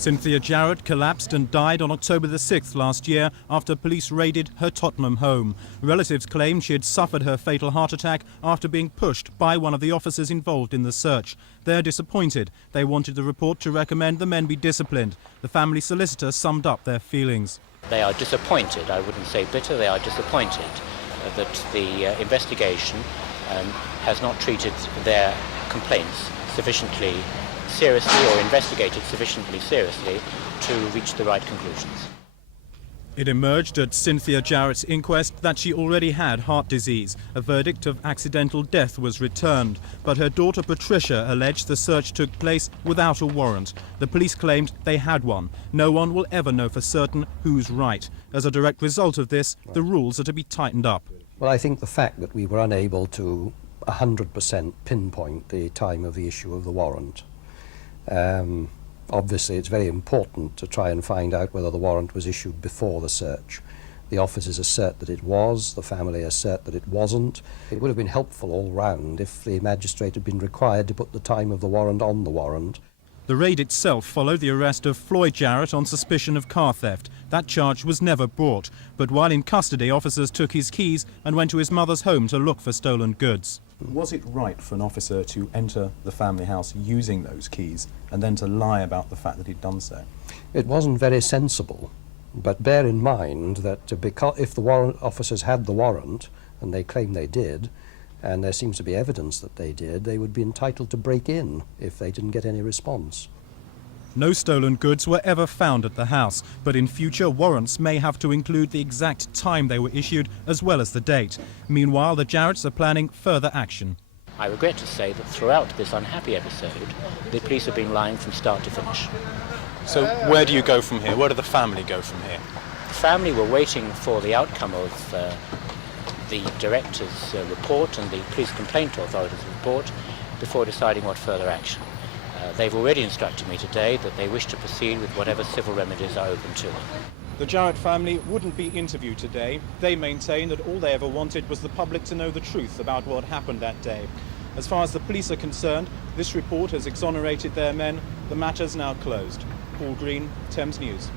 Cynthia Jarrett collapsed and died on October the 6th last year after police raided her Tottenham home. Relatives claimed she had suffered her fatal heart attack after being pushed by one of the officers involved in the search. They're disappointed. They wanted the report to recommend the men be disciplined. The family solicitor summed up their feelings. They are disappointed, I wouldn't say bitter, they are disappointed that the investigation has not treated their complaints sufficiently seriously or investigated sufficiently seriously to reach the right conclusions. It emerged at Cynthia Jarrett's inquest that she already had heart disease. A verdict of accidental death was returned, but her daughter Patricia alleged the search took place without a warrant. The police claimed they had one. No one will ever know for certain who's right. As a direct result of this, the rules are to be tightened up. Well, I think the fact that we were unable to 100% pinpoint the time of the issue of the warrant. Obviously, it's very important to try and find out whether the warrant was issued before the search. The officers assert that it was, the family assert that it wasn't. It would have been helpful all round if the magistrate had been required to put the time of the warrant on the warrant. The raid itself followed the arrest of Floyd Jarrett on suspicion of car theft. That charge was never brought, but while in custody, officers took his keys and went to his mother's home to look for stolen goods. Was it right for an officer to enter the family house using those keys and then to lie about the fact that he'd done so? It wasn't very sensible, but bear in mind that if the warrant officers had the warrant, and they claim they did, and there seems to be evidence that they did, they would be entitled to break in if they didn't get any response. No stolen goods were ever found at the house, but in future warrants may have to include the exact time they were issued as well as the date. Meanwhile, the Jarretts are planning further action. I regret to say that throughout this unhappy episode, the police have been lying from start to finish. So where do you go from here? Where do the family go from here? The family were waiting for the outcome of the director's report and the police complaint authority's report before deciding what further action. They've already instructed me today that they wish to proceed with whatever civil remedies are open to them. The Jarrett family wouldn't be interviewed today. They maintain that all they ever wanted was the public to know the truth about what happened that day. As far as the police are concerned, this report has exonerated their men. The matter's now closed. Paul Green, Thames News.